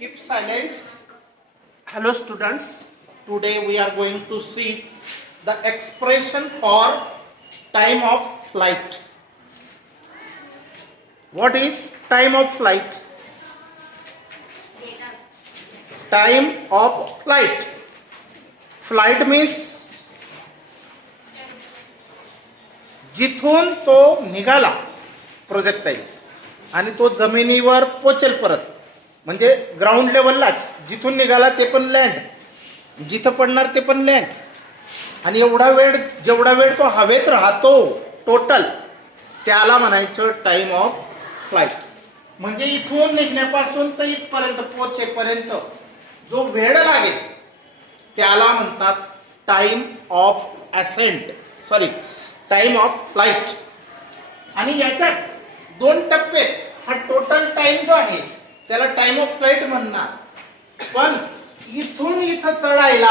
Keep silence. Hello students. Today we are going to see the expression for time of flight. What is time of flight? Time of flight. Flight means जिथून तो निघाला projectile आणि तो जमिनीवर पोचेल परत, म्हणजे ग्राउंड लेवललाच जिथून निघाला ते पण लँड, जिथं पडणार ते पण लँड, आणि जेवढा वेळ तो हवेत राहतो टोटल, त्याला म्हणायचं टाइम ऑफ फ्लाइट. म्हणजे इथून निघण्यापासून तर इथपर्यंत पोचेपर्यंत जो वेळ लागेल त्याला म्हणतात time of ascent, time of flight. आणि याच्यात दोन टप्पे, हा टोटल टाइम जो आहे त्याला टाइम ऑफ फ्लाइट म्हणणार, पण इथून इथं चढायला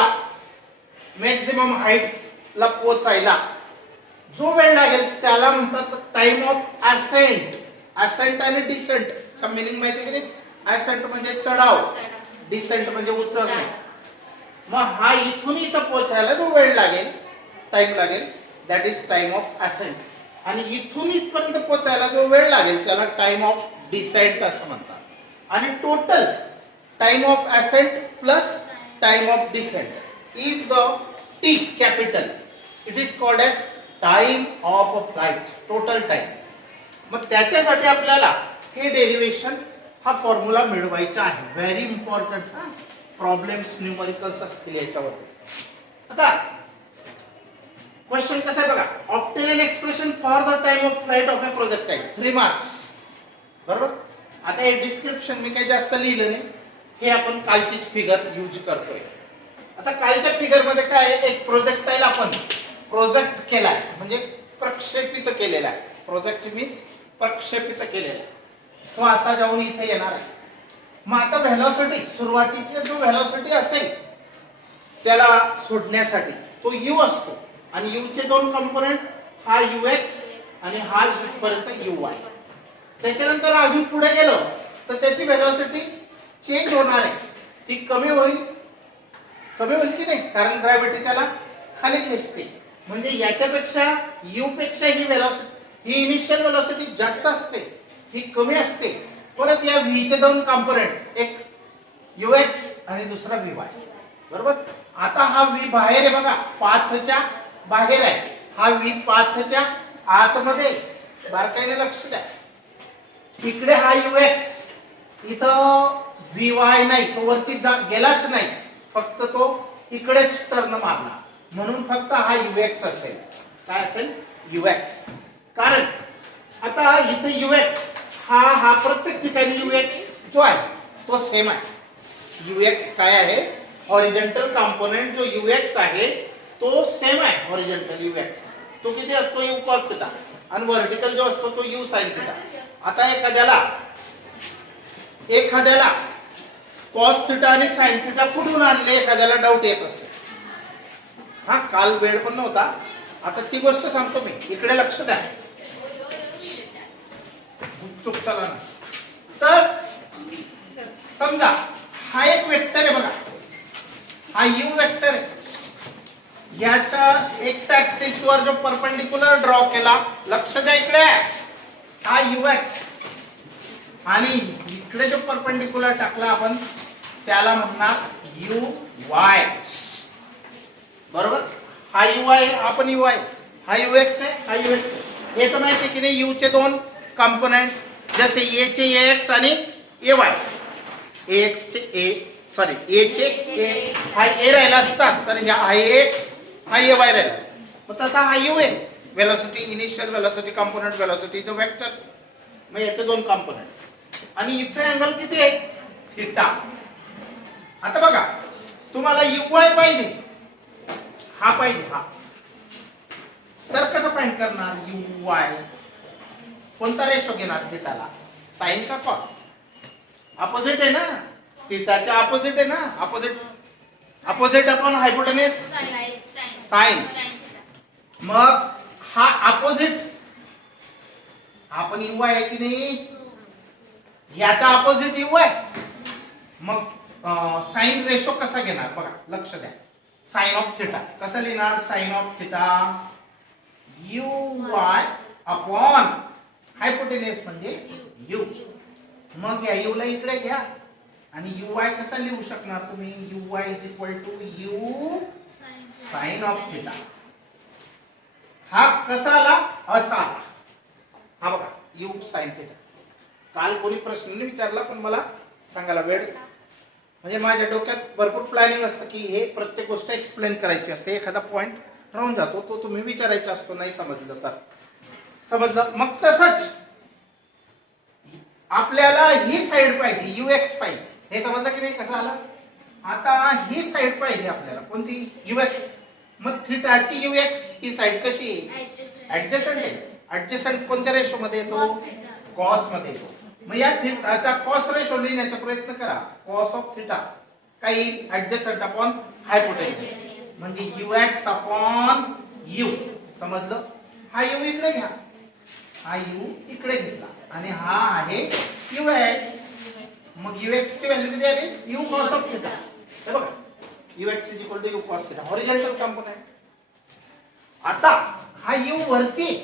मॅक्झिमम हाईटला पोचायला जो वेळ लागेल त्याला म्हणतात टाइम ऑफ असेंट. असेंट आणि डिसेंटचा मिनिंग माहिती की नाही? असेंट म्हणजे चढाव, डिसेंट म्हणजे उतरणे. मग हा इथून इथं पोचायला जो वेळ लागेल, टाइम लागेल, that is time of ascent. आणि इथून इथपर्यंत पोचायला जो वेळ लागेल त्याला टाइम ऑफ डिसेंट असं म्हणतात. आणि total time of ascent plus time of descent is the T capital. It is called as time of flight, total time. मग त्याच्यासाठी आपल्याला हे डेरिव्हेशन, हा फॉर्म्युला मिळवायचा आहे. Very important. प्रॉब्लेम्स न्यूमरिकल्स असतील याच्यावर. आता क्वेश्चन कसा आहे बघा. Obtain an expression for the time of flight of A projectile, 3 marks. बरोबर. आता हे डिस्क्रिप्शन मी काही जास्त लिहिलं नाही, हे आपण कालचीच फिगर यूज करतोय. आता कालच्या फिगर मध्ये काय आहे, एक प्रोजेक्टाईल आपण प्रोजेक्ट केलाय, म्हणजे प्रक्षेपित केलेला आहे. प्रोजेक्ट मीन्स प्रक्षेपित केलेला आहे. तो असा जाऊन इथे येणार आहे. मग आता व्हेलॉसिटी, सुरुवातीची जो व्हेलॉसिटी असेल त्याला सोडण्यासाठी तो u असतो, आणि u चे दोन कंपोनेंट, हा ux आणि हा इथपर्यंत uy. त्याच्यानंतर अजून पुढे गेलो तर त्याची व्हेलॉसिटी चेंज होणार आहे, ती कमी होईल की नाही, कारण ग्रॅव्हिटी त्याला खाली खेचते. म्हणजे याच्यापेक्षा u पेक्षा ही व्हेलॉसिटी, ही इनिशियल व्हेलॉसिटी जास्त असते, ही कमी असते. परत या v चे दोन कंपोनेंट, एक ux आणि दुसरा vy. बरोबर. आता हा v बाहेर आहे बघा, पाथच्या बाहेर आहे. हा v पाथच्या आतमध्ये. बारकाईने लक्ष द्या. इकडे हा ux, इथं vy नाही, तो वरती गेलाच नाही, फक्त तो इकडेच टर्न मारला, म्हणून फक्त हा ux असेल. काय असेल? ux. कारण आता इथे ux हा प्रत्येक ठिकाणी ux जो आहे तो सेम आहे. ux काय आहे? हॉरिझॉन्टल कंपोनेंट जो ux आहे तो सेम आहे. हॉरिझॉन्टल ux तो किती असतो? u cos θ. आणि व्हर्टिकल जो असतो तो u sin θ. आता एखाद्याला cos θ आणि sin θ कुठून आणले, एखाद्याला डाऊट येत असेल. हा काल वेळ पण नव्हता, आता ती गोष्ट सांगतो मी. इकडे लक्ष द्या. चुप चला ना. तर समजा हा एक वेक्टर आहे बघा, हा u वेक्टर आहे. याच्या एक्स ऍक्सिस वर जो परपेंडिक्युलर ड्रॉ केला, लक्ष द्या इकडे, हा ux, आणि इकडे जो परपेंडिक्युलर टाकला आपण त्याला म्हणणार uy. बरोबर. हा uy, आपण uy, हा ux आहे, हा ux आहे. हे तर माहिती की नाही, u चे दोन कंपोनेंट, जसे a चे ax आणि ay. ax चे a चे a, हा a राहिला असता तर ह्या ax, हा ay राहिला. मग तसा हा u आहे, velocity, initial velocity, component velocity जो वेक्टर. मग याचे दोन कंपोनेंट, आणि इथे अँगल किती आहे? थीटा. आता बघा, तुम्हाला uy पाहिजे, हा पाहिजे, हा. तर कसं फाइंड करणार uy? कोणता रेशो घेणार थीटाला? साइन का कॉस? अपोजिट आहे ना, थीटाच्या अपोजिट आहे ना. Opposite upon hypotenuse sine. मग हा अपोजिट, हा पण यू आहे की नाही? याचा अपोजिट यू आहे, मग साइन रेशो कसा घेणार बघा, लक्ष द्या. साइन ऑफ थिटा कसं लिहिणार? Sine of theta uy upon hypotenuse म्हणजे u. मग या u ला इकडे घ्या आणि uy कसा लिहू शकणार तुम्ही? uy is equal to u sine of theta. हा कसा आला? असा आला. हा बघा u साइन थिटा. काल कोणी प्रश्न नाही विचारला पण मला सांगायला वेळ, म्हणजे माझ्या डोक्यात भरपूर प्लॅनिंग असतं की हे प्रत्येक गोष्ट एक्सप्लेन करायची असते. एखादा पॉइंट राहून जातो तो तुम्ही विचारायचा असतो, नाही समजलं तर. समजलं? मग तसंच आपल्याला ही साइड पाहिजे, ux पाहिजे. हे समजलं की नाही? कसं आलं? आता ही साइड पाहिजे आपल्याला, कोणती? ux. मग थिटाची ux ही साइड कशी? ऍडजस्टंट आहे. ऍडजस्टंट कोणत्या रेशो मध्ये येतो? कॉस मध्ये येतो. मग या थिटाचा कॉस रेशो लिहिण्याचा प्रयत्न करा. कॉस ऑफ थिटा काही ऍडजस्टंट अपॉन हायपोटेन्यूस म्हणजे ux अपॉन u. समजलं? हा u इकडे घ्या, हा u इकडे घेतला आणि हा आहे ux. मग ux ची व्हॅल्यू किती आली? u cos of theta. हे बघा ux is equal to u cos theta, horizontal component. आता हा u वरती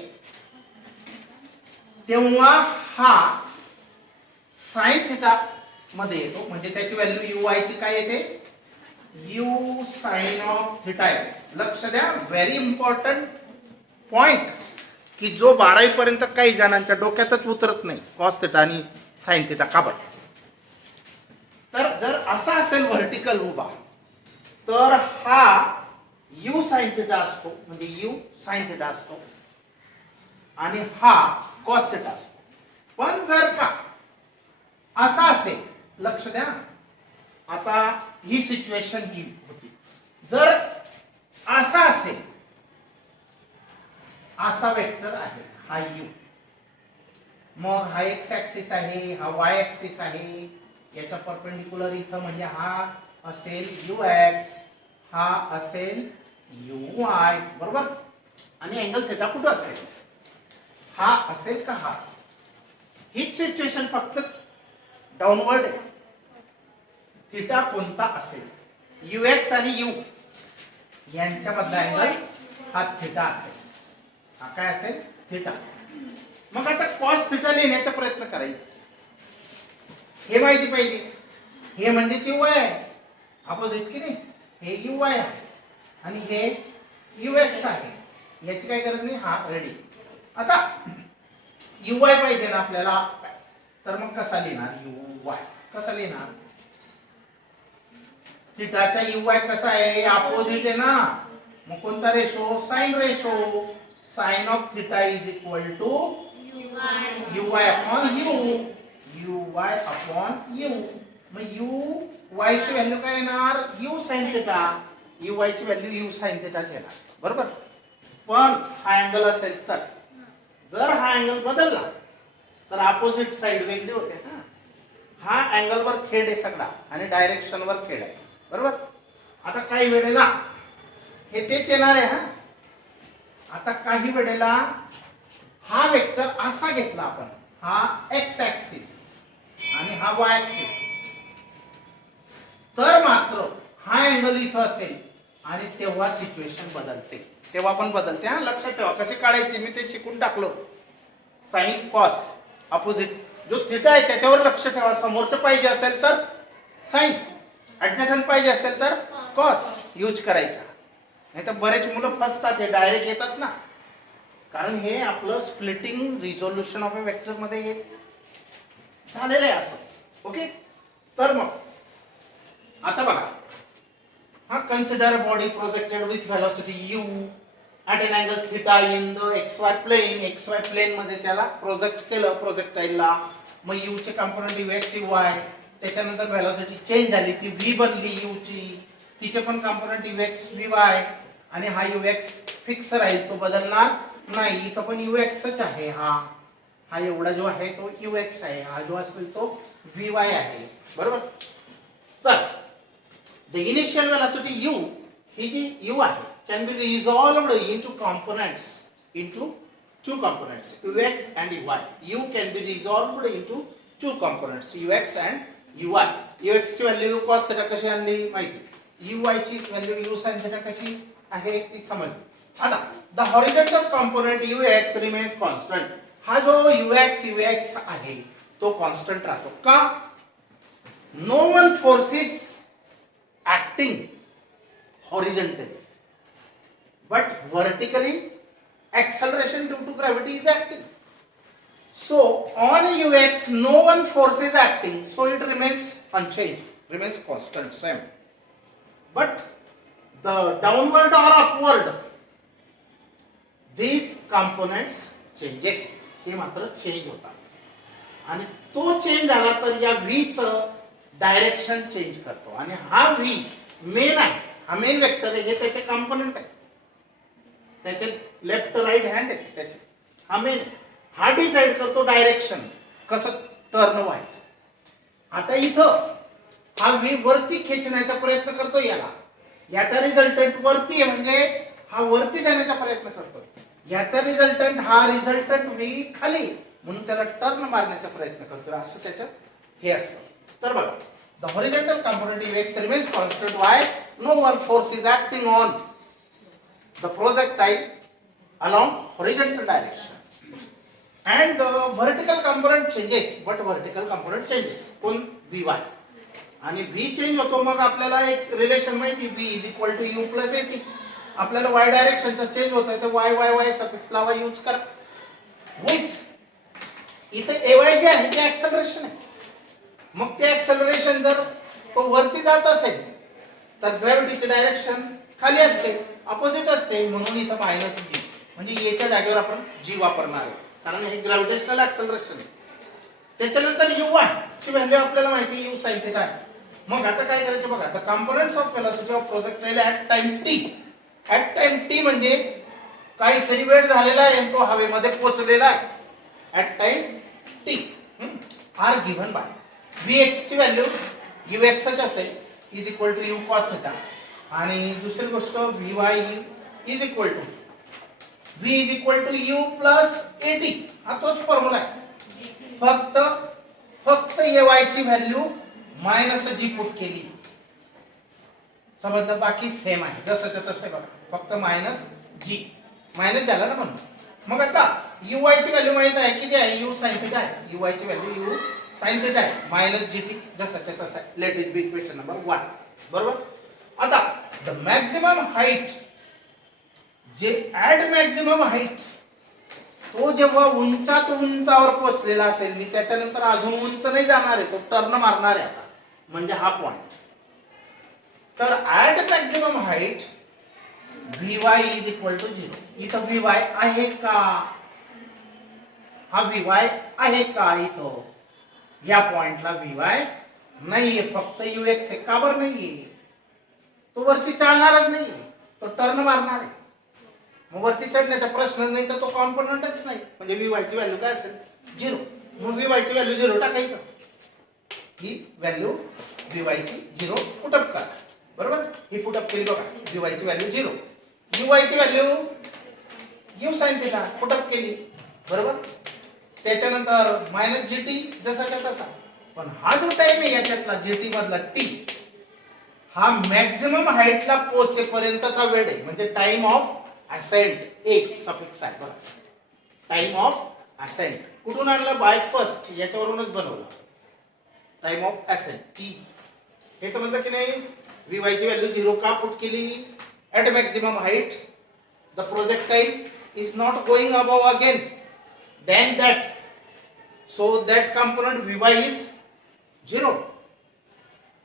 तेव्हा हा साइन थिटा मध्ये येतो, म्हणजे त्याची व्हॅल्यू uy ची काय येते? u साइन ऑफ थिटा आहे. लक्ष द्या, व्हेरी इम्पॉर्टंट पॉइंट की जो 12वी पर्यंत काही जणांच्या डोक्यातच उतरत नाही, कॉस थिटा आणि साइन थिटा. का बरं? तर जर असा असेल व्हर्टिकल उभा तर हा u साइन थिटा असतो, म्हणजे u साइन थिटा असतो आणि हा कॉस थिटा असतो. पण जर का असा असेल, लक्ष द्या, आता ही सिच्युएशन ही होती. जर असा असेल, असा वेक्टर आहे हा u, मग हा x ऍक्सिस आहे, हा y ऍक्सिस आहे, याच्या परपेंडिक्युलर इथं म्हणजे हा असेल ux, हा असेल uy, बरोबर. आणि अँगल थिटा कुठं असेल? हा असेल का हा असेल? हीच सिच्युएशन फक्त डाउनवर्ड आहे. थिटा कोणता असेल? ux आणि u यांच्या मधला अँगल हा थिटा असेल. हा काय असेल? थिटा. मग आता कॉस थिटा लिहिण्याचा प्रयत्न करायचा. हे माहिती पाहिजे, हे म्हणजे uy आहे, अपोजिट की नाही? हे uy आहे आणि हे ux आहे. याची काही गरज नाही, हा रेडी. आता uy पाहिजे ना आपल्याला, तर मग कसा लिहिणार? uy कसा लिहिणार? थिटाचा uy कसा आहे? अपोजिट आहे ना, मग कोणता ratio? Sine ratio. Sine of theta is equal to uy upon u. uy upon u. मग uy ची व्हॅल्यू काय येणार? u sine theta. uy ची व्हॅल्यू u साइन थिटाच येणार, बरोबर. पण हा अँगल असेल तर, जर हा अँगल बदलला तर अपोजिट साइड वेगळी होते. हा अँगल वर खेळ आहे सगळा आणि डायरेक्शन वर खेळ आहे, बरोबर. आता काही वेळेला हे तेच येणार आहे. आता काही वेळेला हा वेक्टर असा घेतला आपण, हा x ऍक्सिस आणि हा y ऍक्सिस, तर मात्र हा अँगल इथं असेल आणि तेव्हा सिच्युएशन बदलते, तेव्हा पण बदलते. हा लक्षात ठेवा, कसे काढायचे मी ते शिकून टाकलो. साइन कॉस अपोजिट, जो थिटा आहे त्याच्यावर लक्ष ठेवा. समोरचं पाहिजे असेल तर साइन, ऍडजस्टंट पाहिजे असेल तर कॉस यूज करायचा. नाही तर बरेच मुलं फसतात, हे डायरेक्ट येतात ना, कारण हे आपलं splitting resolution of a vector मध्ये हे झालेलं आहे असं. ओके, तर मग आता बघा, हा consider body projected with velocity u at an angle theta in the xy plane. xy plane मध्ये त्याला प्रोजेक्ट केलं प्रोजेक्टाईलला. मग u चे कंपोनेंट ux y, त्याच्यानंतर व्हेलॉसिटी चेंज झाली, ती v बनली u ची, तिचे पण कंपोनेंट ux vy आणि हा ux फिक्स राहील, तो बदलणार नाही. इथं पण ux च आहे. हा एवढा जो आहे तो ux आहे, हा जो असेल तो vy आहे, बरोबर. तर द इनिशियल व्हेलॉसिटी u ही जी u आहे can be resolved into components, into two components, ux and y. u can be resolved into two components, ux and ui ux ची व्हॅल्यू cos थीटा कशी आणली माहिती uy ची value u sin theta कशी आहे ती समजली. आता the horizontal component ux remains constant. हा जो ux आहे तो कॉन्स्टंट राहतो का? No one forces acting horizontally but vertically acceleration due to gravity is acting. So on ux no one force is acting, so it remains unchanged, remains constant, same. But the downward or upward, these components changes, हे मात्र change होतात आणि तो change झाला तर या v चं direction change करतो आणि हा v मेन आहे, हा मेन वेक्टर आहे, हे त्याचे कंपोनेंट आहे, त्याचे लेफ्ट राईट हँड आहे त्याचे, हा मेन हा डिसाइड करतो डायरेक्शन कसं टर्न व्हायचं. आता इथं हा v वरती खेचण्याचा प्रयत्न करतो, याचा रिझल्टंट वरती आहे म्हणजे हा वरती जाण्याचा प्रयत्न करतो, याचा रिझल्टंट हा रिझल्टंट v खाली म्हणून त्याला टर्न मारण्याचा प्रयत्न करतो, असं त्याच्यात हे असतं. तर बघा the horizontal component ux remains constant. Why? No one force is acting on the projectile along horizontal direction and the vertical component changes, but vertical component changes कोण vy आणि v चेंज होतो. मग आपल्याला एक रिलेशन माहिती v is equal to u plus at. आपल्याला y डायरेक्शनचा change होतोय तर y y y सफिक्स लावा, यूज करा विथ इथे ay जे आहे ते ऍक्सेलरेशन आहे. मग ते ऍक्सेलरेशन जर तो वरती जात असेल तर ग्रॅव्हिटीचे डायरेक्शन खाली असते, अपोजिट असते, म्हणून इथं मायनस जी म्हणजे याच्या जागेवर आपण जी वापरणार आहे कारण हे ग्रॅव्हिटेशनल ऍक्सेलरेशन आहे. त्याच्यानंतर uy ची व्हॅल्यू आपल्याला माहिती आहे u sin थीटा आहे. मग आता काय करायचं बघा, the components of velocity of projectile at time t. At time t म्हणजे काहीतरी वेळ झालेला आहे तो हवेमध्ये पोहोचलेला आहे at time t are given by vx ची व्हॅल्यू ux च असेल is equal to u cos theta आणि दुसरी गोष्ट vy is equal to v is equal to u plus at. हा तोच फॉर्म्युला आहे, फक्त ay ची व्हॅल्यू मायनस जी पुट केली, समजलं, बाकी सेम आहे जसंच्या तसं बघा, फक्त मायनस जी मायनस झाला ना म्हणून. मग आता uy ची व्हॅल्यू माहित आहे किती आहे, u sin थीटा आहे, uy ची व्हॅल्यू u sin थीटा आहे मायनस gt जसंच्या तसं आहे. Let it be equation number 1 बरोबर. आता द मॅक्सिमम हाईट जे ऍट मॅक्सिमम हाईट तो जेव्हा उंचात उंचावर पोहोचलेला असेल मी त्याच्यानंतर अजून उंच नाही जाणार आहे, तो टर्न मारणार आहे आता म्हणजे हा पॉइंट. तर at maximum height vy is equal to 0. इथं vy आहे का, हा vy आहे का, इथं या पॉइंटला vy नाहीये, फक्त ux आहे. का बरं नाहीये, तो वरती चढणारच नाही, तो टर्न मारणार आहे. मग वरती चढण्याचा प्रश्न नाही तर तो कॉम्पोनंटच नाही म्हणजे vy ची व्हॅल्यू काय असेल 0. मग vy ची व्हॅल्यू 0 टाकायचं, ही व्हॅल्यू vy ची 0 पुटअप करा बरोबर. ही पुटअप केली बघा, vy ची व्हॅल्यू 0, uy ची value u sin theta put up केली बरोबर. त्याच्यानंतर मायनस gt जसा तसा. पण हा जो टाइम आहे याच्यातला gt मधला t हा मॅक्सिमम हाईटला पोहोचेपर्यंतचा वेळ आहे म्हणजे टाइम ऑफ असेंट एक सफिक्स आहे बघा. टाइम ऑफ असेंट कुठून आणलं, बाय फर्स्ट याच्यावरूनच बनवलं. टाइम ऑफ असेंट t हे समजलं की नाही. vy ची व्हॅल्यू 0 का पुट केली, at maximum height the projectile is not going above again than that, so that component vy is 0.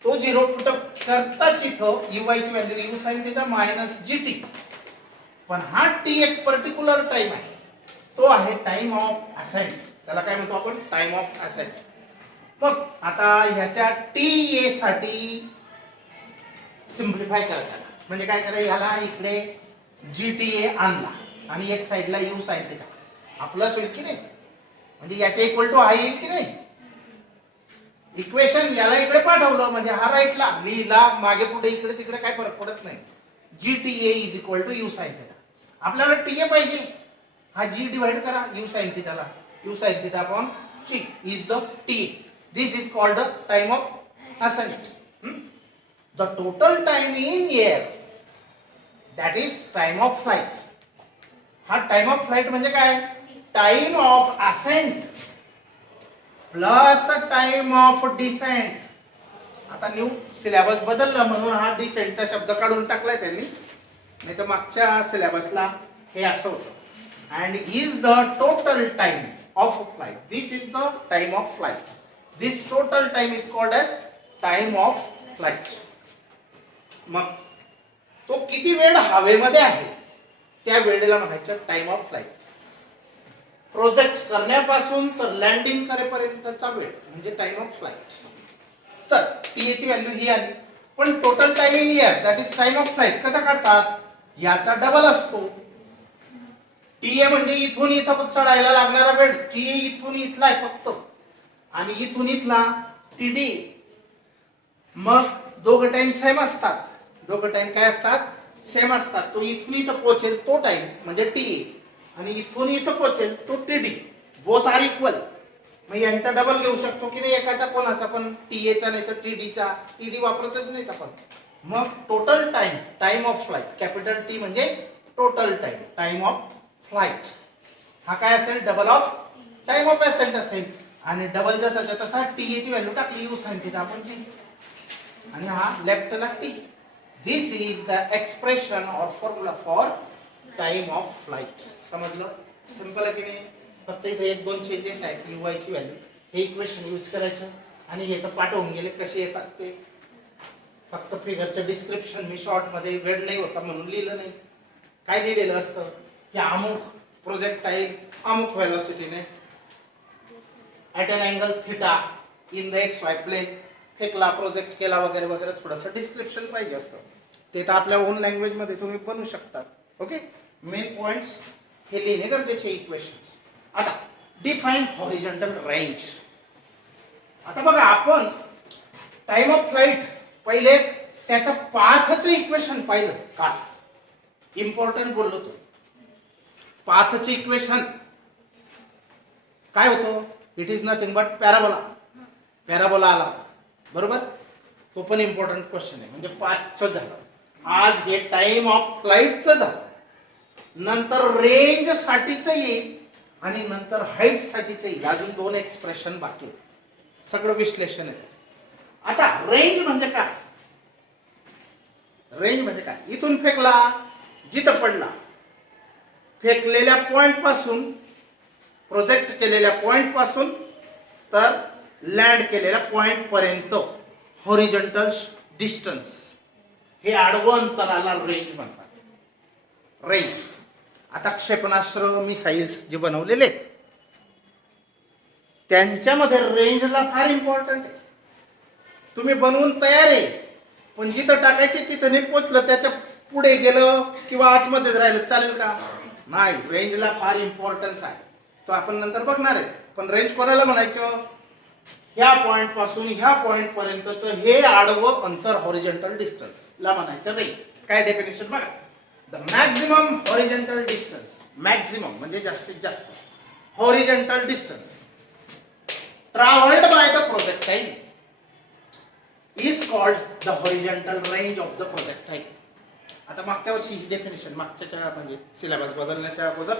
तो 0 पुटअप करताच इथं uy ची value u sin theta minus gt. पण हा t एक पर्टिक्युलर टाइम आहे, तो आहे टाइम ऑफ असेंट, त्याला काय म्हणतो आपण टाइम ऑफ असेंट. मग आता ह्याच्या ta साठी सिम्प्लिफाय करायला म्हणजे काय करायचं, ह्याला इकडे gta आणला आणि एक साइडला u sin थीटा आपलं होईल की नाही, म्हणजे याच्या इक्वल टू हा येईल की नाही. इक्वेशन याला इकडे पाठवलं म्हणजे हा राईटला लिहिला, मागे पुढे इकडे तिकडे काय फरक पडत नाही. gta is equal to u sin theta. आपल्याला ta पाहिजे, हा g डिवाइड करा u sin थीटाला, u sin theta upon g is the ta. This is called the time of ascent. The total time in air, that is time of flight. हा time of flight म्हणजे काय? Time of ascent plus time of descent. आता new syllabus बदलला म्हणून हा डिसेंटचा शब्द काढून टाकलाय त्यांनी, नाही तर मागच्या सिलेबसला हे असं होतं. And is the total time of flight. This is the time of flight. This total time is called as time of flight. मग तो किती वेळ हवेमध्ये आहे त्या वेळेला म्हणायचं टाइम ऑफ फ्लाइट. प्रोजेक्ट करण्यापासून तर लँडिंग करेपर्यंतचा वेळ म्हणजे टाइम ऑफ फ्लाइट. तर टी ची व्हॅल्यू ही आली, पण total time in year that is time of flight कसा काढतात? याचा डबल असतो. टी ए म्हणजे इथून इथं चढायला लागणारा वेळ. टी ए इथून इथला आहे फक्त, आणि इथून इथला टी डी. मग दोघं टाइम सेम असतात. दोघं टाइम काय असतात? सेम असतात. तो इथून इथं पोहोचेल तो टाइम म्हणजे टी ए, आणि इथून इथं पोहोचेल तो T D. Both are equal. मग यांचा डबल घेऊ शकतो की नाही एकाचा कोणाचा पण, टी एचा नाही तर टी डीचा. टी डी वापरतच नाही आपण. मग total time, time of flight, capital T म्हणजे total time, time of flight. हा काय असेल? Double of time of ascent असेल. आणि डबल जसाच्या तसा टी ए ची व्हॅल्यू टाकली यू साइन थिटा आपण जी, आणि हा लेफ्टला T. This is the expression और formula for time of flight. समजलं? सिंपल आहे की नाही? फक्त इथे एक दोन चेंजेस आहेत. यू वाय ची व्हॅल्यू हे इक्वेशन यूज करायचं, आणि हे तर पाठवून गेले कसे येतात ते. फक्त फिगरचं डिस्क्रिप्शन मी शॉर्ट मध्ये वेळ नाही होता म्हणून लिहिलं नाही. काय लिहिलेलं असतं की अमुक प्रोजेक्टाईल अमुक व्हेलॉसिटीने at an angle theta in the x y plane फेकला, प्रोजेक्ट केला वगैरे वगैरे. थोडंसं डिस्क्रिप्शन पाहिजे असतं. ते तर आपल्या ओन लँग्वेज मध्ये तुम्ही बनवू शकता. ओके, मेन पॉइंट्स हे लिहिणे गरजेचे इक्वेशन्स. आता डिफाइन हॉरिझॉन्टल रेंज. आता बघा आपण टाइम ऑफ फ्लाइट पहिले त्याचं पाथचं इक्वेशन पाहिलं का? इम्पॉर्टंट बोललो तो. पाथचं इक्वेशन काय होतं? It is nothing but parabola. Parabola आला बरोबर. तो पण इम्पॉर्टंट क्वेश्चन आहे. म्हणजे पाथचं झालं. आज हे टाइम ऑफ फ्लाइटचं झालं. नंतर रेंज साठीचं येईल, आणि नंतर हाईट साठीचं येईल. अजून दोन एक्सप्रेशन बाकी आहेत. सगळं विश्लेषण आहे. आता रेंज म्हणजे काय? रेंज म्हणजे काय? इथून फेकला, जिथं पडला, फेकलेल्या पॉइंट पासून, प्रोजेक्ट केलेल्या पॉइंट पासून तर लँड केलेल्या पॉइंट पर्यंत हॉरिझॉन्टल डिस्टन्स, हे आडवं अंतराला रेंज म्हणतात. रेंज. आता क्षेपणास्त्र मिसाईल्स जे बनवलेले त्यांच्यामध्ये रेंजला फार इम्पॉर्टंट आहे. तुम्ही बनवून तयार आहे, पण जिथं टाकायचे तिथं नाही पोचलं, त्याच्या पुढे गेलं किंवा आतमध्येच राहिलं चालेल का? नाही. रेंजला फार इम्पॉर्टन्स आहे. तो आपण नंतर बघणार आहे. पण रेंज कोणाला म्हणायचं? ह्या पॉइंट पासून ह्या पॉइंट पर्यंतचं हे आडवं अंतर हॉरिझॉन्टल डिस्टन्स ला म्हणायचं रेंज. काय डेफिनेशन बघा. The maximum horizontal distance. Maximum म्हणजे जास्तीत जास्त. Horizontal distance travelled by the projectile is called the horizontal range of the projectile. आता मागच्या वर्षी ही डेफिनेशन, मागच्या म्हणजे सिलेबस बदलण्याच्या अगोदर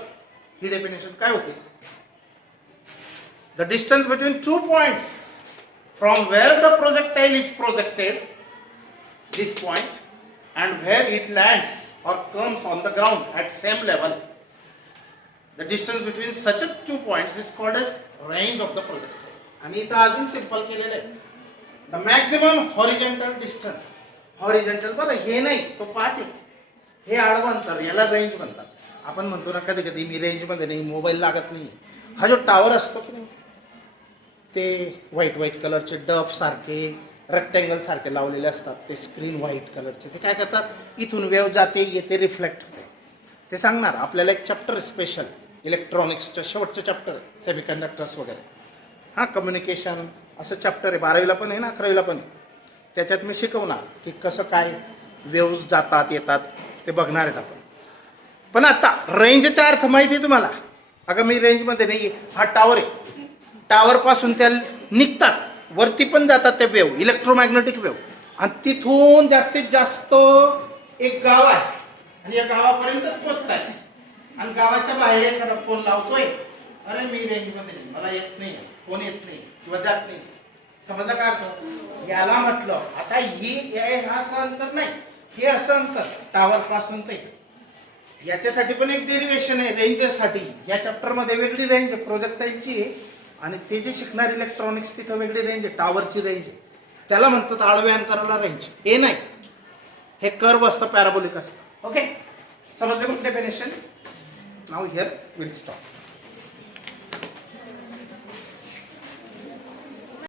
ही डेफिनेशन काय होती? The distance between two points from where the projectile is projected, this point, and where it lands or comes on the ground at same level, the distance between such a two points is called as range of the projectile. आणि इथं अजून simple केलेलं आहे. The maximum horizontal distance. Horizontal बरं हे नाही, तो path आहे, हे आडवं अंतर, याला रेंज म्हणतात. आपण म्हणतो ना कधी कधी मी रेंज मध्ये नाही, मोबाईल लागत नाही. हा जो टावर असतो की नाही, ते व्हाईट कलरचे डफ सारखे रेक्टँगल सारखे लावलेले असतात. ते स्क्रीन व्हाईट कलरचे. ते काय करतात? इथून वेव जाते, येते, रिफ्लेक्ट होते. ते सांगणार आपल्याला एक चॅप्टर स्पेशल इलेक्ट्रॉनिक्सचं शेवटचं चॅप्टर, सेमीकंडक्टर्स वगैरे. हां, कम्युनिकेशन असं चॅप्टर आहे. 12वीला पण आहे ना, 11वीला पण आहे. त्याच्यात मी शिकवणार की कसं काय वेव्ज जातात येतात ते बघणार आहेत आपण. पण आता रेंजचा अर्थ माहिती आहे तुम्हाला? अगं मी रेंजमध्ये नाही, हा टावर आहे, टावरपासून त्या निघतात वरती पण जातात ते वेव, इलेक्ट्रोमॅग्नेटिक वेव, आणि तिथून जास्तीत जास्त एक गाव आहे आणि या गावापर्यंत पोहोचत आहे आणि गावाच्या बाहेर एखादा फोन लावतोय, अरे मी रेंजमध्ये मला येत नाही, फोन येत नाही किंवा जात नाही. समजलं का अर्थ? याला म्हटलं आता ही हा असं अंतर नाही, हे असं अंतर टावर पासून ते याच्यासाठी पण एक डेरिवेशन आहे रेंजसाठी. या चॅप्टर मध्ये वेगळी रेंज आहे प्रोजेक्टाईलची आहे आणि ते जे शिकणार इलेक्ट्रॉनिक्स तिथं वेगळी रेंज आहे, टावरची रेंज आहे. त्याला म्हणतात आडव्या अंतराला रेंज. हे नाही, हे कर्व असतं, पॅराबोलिक असतं. ओके, समजलं मग definition? Now here will stop.